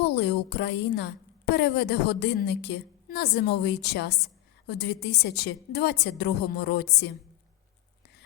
Коли Україна переведе годинники на зимовий час в 2022 році?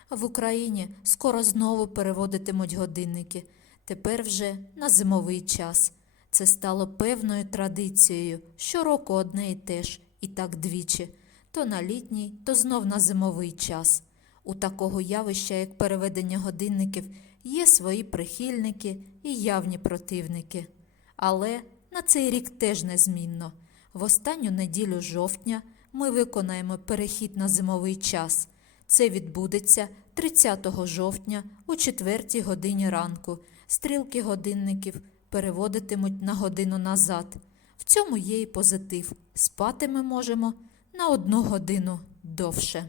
В Україні скоро знову переводитимуть годинники, тепер вже на зимовий час. Це стало певною традицією щороку одне і те ж, і так двічі, то на літній, то знов на зимовий час. У такого явища, як переведення годинників, є свої прихильники і явні противники. Але на цей рік теж незмінно. В останню неділю жовтня ми виконаємо перехід на зимовий час. Це відбудеться 30 жовтня о 4 годині ранку. Стрілки годинників переводитимуть на годину назад. В цьому є і позитив. Спати ми можемо на одну годину довше.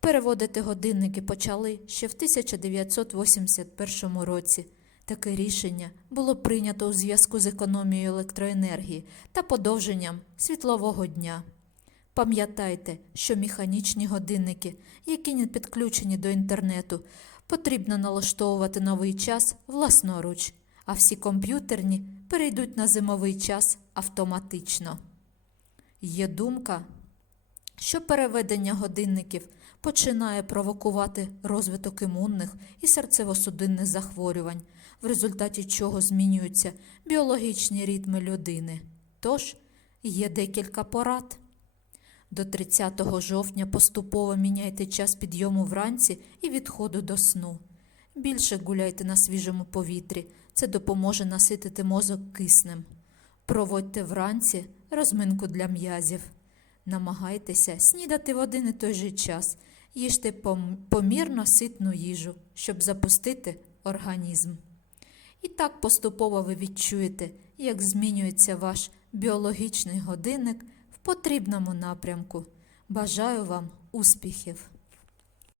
Переводити годинники почали ще в 1981 році. Таке рішення було прийнято у зв'язку з економією електроенергії та подовженням світлового дня. Пам'ятайте, що механічні годинники, які не підключені до інтернету, потрібно налаштовувати новий час власноруч, а всі комп'ютерні перейдуть на зимовий час автоматично. Є думка, що переведення годинників починає провокувати розвиток імунних і серцево-судинних захворювань, в результаті чого змінюються біологічні ритми людини. Тож є декілька порад. До 30 жовтня поступово міняйте час підйому вранці і відходу до сну. Більше гуляйте на свіжому повітрі, це допоможе наситити мозок киснем. Проводьте вранці розминку для м'язів. Намагайтеся снідати в один і той же час, їжте помірно ситну їжу, щоб запустити організм. І так поступово ви відчуєте, як змінюється ваш біологічний годинник в потрібному напрямку. Бажаю вам успіхів!